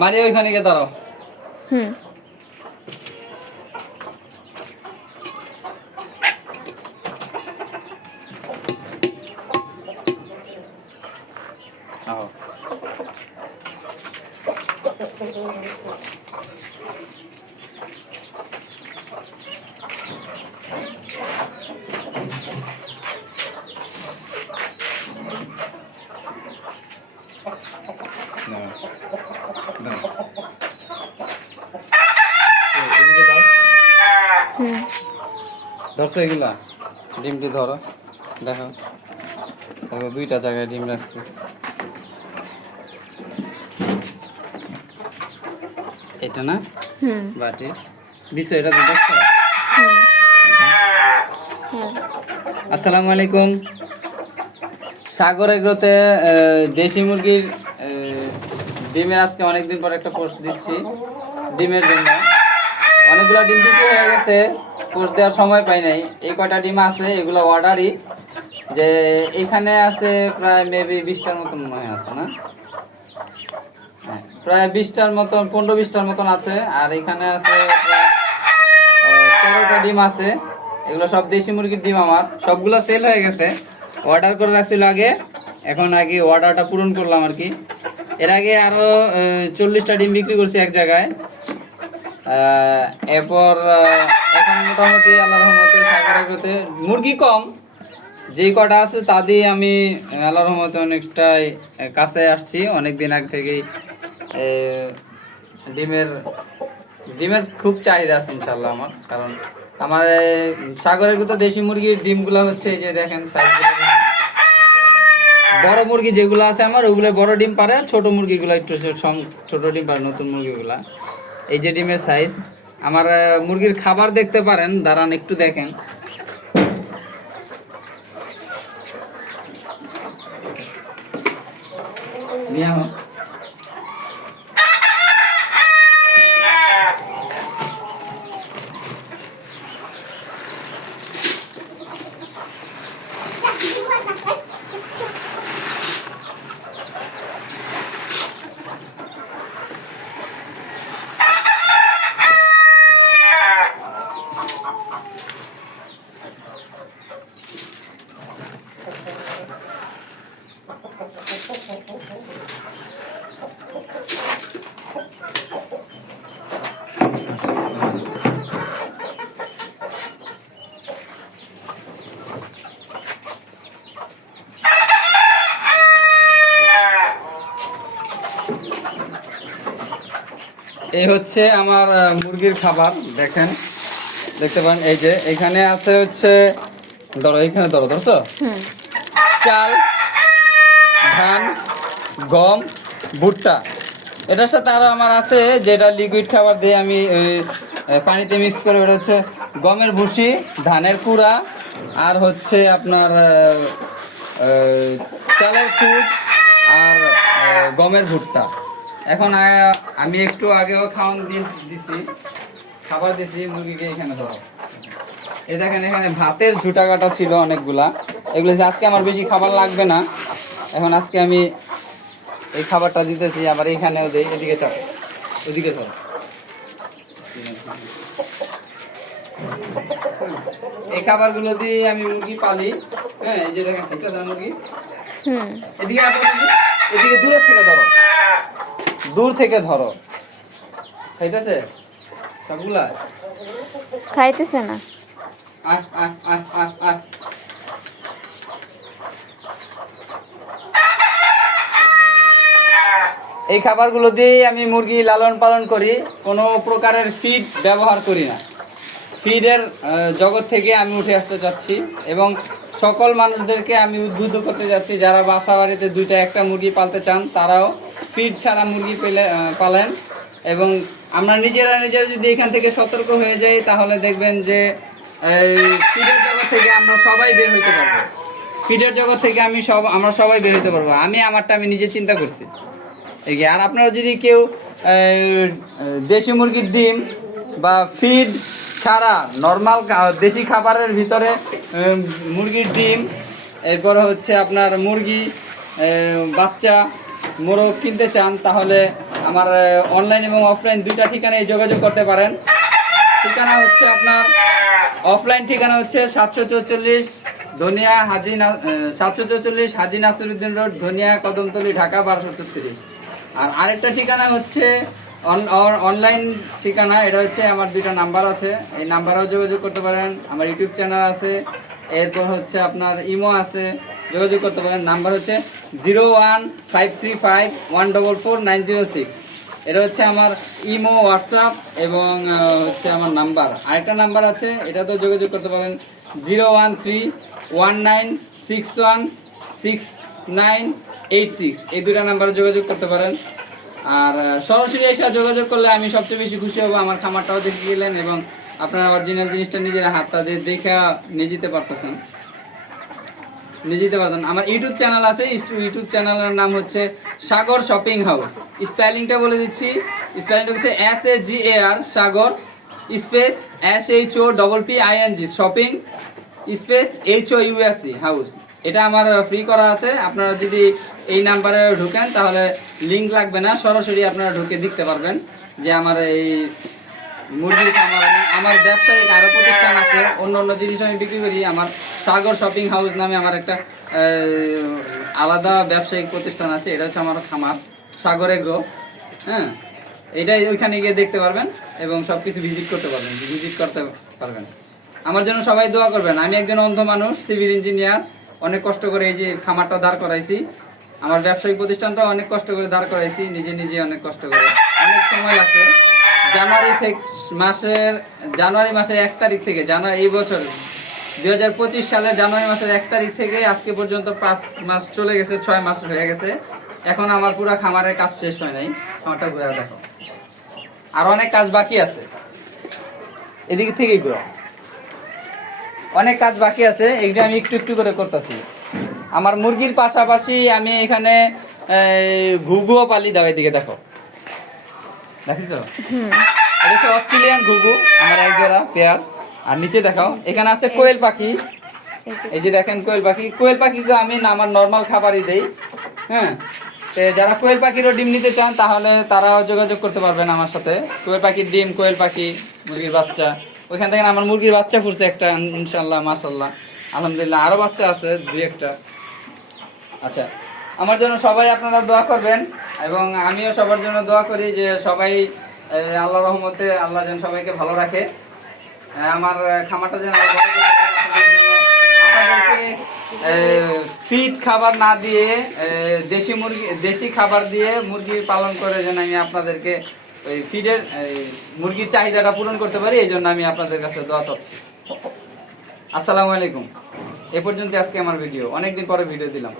মারি ওইখানে গিয়ে দাঁড়াও। হুম আহো। এদিকে দাও। হুম ধরছো এগুলা? ডিমটি ধরো, দেখো দেখো 2টা জায়গায় ডিম রাখছি। এটা না হুম বাটি দিছো, এটা তো দেখছো। হুম হুম আসসালামু আলাইকুম। সাগর এগ্রোতে দেশি মুরগির ডিমের আজকে অনেকদিন পর একটা পোস্ট দিচ্ছি ডিমের জন্য। অনেকগুলো ডিম বিক্রি হয়ে গেছে, পোস্ট দেওয়ার সময় পাই নাই। এই কয়টা ডিম আছে এগুলো অর্ডারই, যে এখানে আছে প্রায় মেবি 20টার মতন মনে হয় আছে না, হ্যাঁ প্রায় 20টার মতন, 15-20টার মতন আছে। আর এখানে আছে প্রায় 13টা ডিম আছে। এগুলো সব দেশি মুরগির ডিম, আমার সবগুলো সেল হয়ে গেছে। অর্ডার করে রাখছিল আগে, এখন আগে অর্ডারটা পূরণ করলাম আর কি। এর আগে আরো 40টা ডিম বিক্রি করছি এক জায়গায়। এরপর এখন মোটামুটি আল্লাহর রহমতে সাগর এগ্রোতে মুরগি কম, যে কটা আছে তা দিয়ে আমি আল্লাহর রহমতে অনেকটাই কাছে আসছি। অনেক দিন আগে থেকেই ডিমের ডিমের খুব চাহিদা আছে ইনশাল্লাহ আমার, কারণ আমার সাগরের ভিতর দেশি মুরগির ডিমগুলো হচ্ছে এই যে দেখেন সাইজগুলো। বড় মুরগি যেগুলো আছে আমার, ওগুলো বড় ডিম পারে, আর ছোট মুরগিগুলো একটু ছোট ডিম পারে, নতুন মুরগিগুলা। এই যে ডিমের সাইজ আমার। মুরগির খাবার দেখতে পারেন, দাঁড়ান একটু দেখেন। নিয়ে আহ। এই হচ্ছে আমার মুরগির খাবার, দেখেন দেখতে পান। এই যে এখানে আছে হচ্ছে, ধরো এখানে ধরো, ধরছো চাল, ধান, গম, ভুট্টা। এটার সাথে আরো আমার আছে যেটা লিকুইড খাবার দিয়ে আমি পানিতে মিক্স করে, ওটা হচ্ছে গমের ভুসি, ধানের কুড়া, আর হচ্ছে আপনার চালের খুদ, আর গমের ভুট্টা। এখন আমি একটু আগেও খাওয়ান দিছি, খাবার দিছি মুরগিকে। এখানে ধরো এই দেখেন, এখানে ভাতের ঝুটা কাটা ছিল অনেকগুলা। এগুলো যে আজকে আমার বেশি খাবার লাগবে না, এখন আজকে আমি এই খাবারটা দিতেছি। আবার এখানেও দেই, এদিকে চাপ, ওদিকে চল। এই খাবারগুলো দিয়ে আমি মুরগি পালি। হ্যাঁ এই যে দেখেন, ঠিক আছে মুরগি। এদিকে এদিকে দূরের থেকে ধরো, দূর থেকে ধরো। খাইতেছে সবগুলা? খাইতেছে না। আহ আহ আহ আহ আহ। এই খাবারগুলো দিয়ে আমি মুরগি লালন পালন করি, কোনো প্রকারের ফিড ব্যবহার করি না। ফিডের জগৎ থেকে আমি উঠে আসতে চাচ্ছি, এবং সকল মানুষদেরকে আমি উদ্বুদ্ধ করতে যাচ্ছি, যারা বাসা বাড়িতে 2টা 1টা মুরগি পালতে চান তারাও ফিড ছাড়া মুরগি পালেন। এবং আমরা নিজেরা যদি এখান থেকে সতর্ক হয়ে যাই, তাহলে দেখবেন যে এই ফিডের জগৎ থেকে আমরা সবাই বের হইতে পারবো। ফিডের জগৎ থেকে আমরা সবাই বের হইতে পারবো। আমি আমারটা আমি নিজে চিন্তা করছি। আর আপনারা যদি কেউ দেশি মুরগির ডিম বা ফিড ছাড়া নর্মাল দেশি খাবারের ভিতরে মুরগির ডিম, এরপরে হচ্ছে আপনার মুরগি বাচ্চা মোরগ কিনতে চান তাহলে আমার অনলাইন এবং অফলাইন দুইটা ঠিকানায় যোগাযোগ করতে পারেন। ঠিকানা হচ্ছে আপনার অফলাইন ঠিকানা হচ্ছে 744 ধনিয়া 744 হাজী নাসিরউদ্দিন রোড, ধনিয়া, কদমতলী, ঢাকা 1233। আর আরেকটা ঠিকানা হচ্ছে অনলাইন ঠিকানা, এটা হচ্ছে আমার দুইটা নাম্বার আছে, এই নাম্বারেও যোগাযোগ করতে পারেন। আমার ইউটিউব চ্যানেল আছে, এরপর হচ্ছে আপনার ইমো আছে, যোগাযোগ করতে পারেন। নাম্বার হচ্ছে 01535144906। এটা হচ্ছে আমার ইমো, হোয়াটসঅ্যাপ এবং হচ্ছে আমার নাম্বার। আরেকটা নাম্বার আছে, এটাতেও যোগাযোগ করতে পারেন 01319616986। এই দুটা নাম্বারে যোগাযোগ করতে পারেন। আর সরাসরি এসে যোগাযোগ করলে আমি সবচেয়ে বেশি খুশি হব। আমার খামারটাও দেখে গেলেন এবং আপনারা অরিজিনাল জিনিসটা নিজের হাতটা দিয়ে দেখে নিয়ে যেতে পারতেছেন। আমার ইউটিউব চ্যানেল আছে, ইউটিউব চ্যানেলের নাম হচ্ছে সাগর শপিং হাউস। স্পেলিংটা বলে দিচ্ছি, স্পেলিংটা হচ্ছে SAGAR Sagar space SHOPPING shopping space HOUSE house. এটা আমার ফ্রি করা আছে। আপনারা যদি এই নাম্বারে ঢুকেন তাহলে লিংক লাগবে না, সরাসরি আপনারা ঢুকে দেখতে পারবেন যে আমার এই মুরগির খামার এবং আমার ব্যবসায়িক আরো প্রতিষ্ঠান আছে, অন্য অন্য জিনিস আমি বিক্রি করি। আমার সাগর শপিং হাউস নামে আমার একটা আলাদা ব্যবসায়িক প্রতিষ্ঠান আছে। এটা হচ্ছে আমার খামার সাগর এগ্রো। হ্যাঁ, এটাই ওইখানে গিয়ে দেখতে পারবেন এবং সবকিছু ভিজিট করতে পারবেন। আমার জন্য সবাই দোয়া করবেন। আমি একজন অন্ধ মানুষ, সিভিল ইঞ্জিনিয়ার, অনেক কষ্ট করে এই যে খামারটা দাঁড় করাইছি। আমার ব্যবসায়িক প্রতিষ্ঠানটা অনেক কষ্ট করে দাঁড় করাইছি, নিজে অনেক কষ্ট করে, অনেক সময় লাগছে। জানুয়ারি মাসের 1 তারিখ থেকে, এই বছর 2025 সালের জানুয়ারি মাসের 1 তারিখ থেকে আজকে পর্যন্ত 5 মাস চলে গেছে, 6 মাস হয়ে গেছে। এখন আমার পুরো খামারের কাজ শেষ হয় নাই। খামারটা ঘুরে দেখো, আর অনেক কাজ বাকি আছে। এদিক থেকেই ঘুরো, অনেক কাজ বাকি আছে, এগুলো আমি একটু একটু করে করতেছি। আমার মুরগির পাশাপাশি আমি এখানে ঘুঘুও পালি। দাও এদিকে দেখো, দেখিস? এটা হচ্ছে অস্ট্রেলিয়ান ঘুঘু, আমার এক জোড়া পেয়ার। আর নিচে দেখাও, এখানে আছে কোয়েল পাখি। এই যে দেখেন কোয়েল পাখিকে আমি আমার নর্মাল খাবারই দেই। হ্যাঁ, তো যারা কোয়েল পাখিরও ডিম নিতে চান তাহলে তারাও যোগাযোগ করতে পারবেন আমার সাথে। কোয়েল পাখির ডিম, কোয়েল পাখি, মুরগির বাচ্চা, ওইখান থেকে আমার মুরগির বাচ্চা ফুটছে একটা, ইনশাল্লাহ, মাশাল্লাহ, আলহামদুলিল্লাহ। আরো বাচ্চা আছে 2-1টা। আচ্ছা, আমার জন্য সবাই আপনারা দোয়া করবেন এবং আমিও সবার জন্য দোয়া করি যে সবাই আল্লাহর রহমতে আল্লাহ যেন সবাইকে ভালো রাখে। আমার খামারটা যেন আপনাদেরকে ফিড খাবার না দিয়ে দেশি খাবার দিয়ে মুরগি পালন করে যেন আমি আপনাদেরকে ওই ফিডের মুরগির চাহিদাটা পূরণ করতে পারি, এই জন্য আমি আপনাদের কাছে দোয়া চাচ্ছি। আসসালামু আলাইকুম। এ পর্যন্ত আজকে আমার ভিডিও, অনেকদিন পরে ভিডিও দিলাম।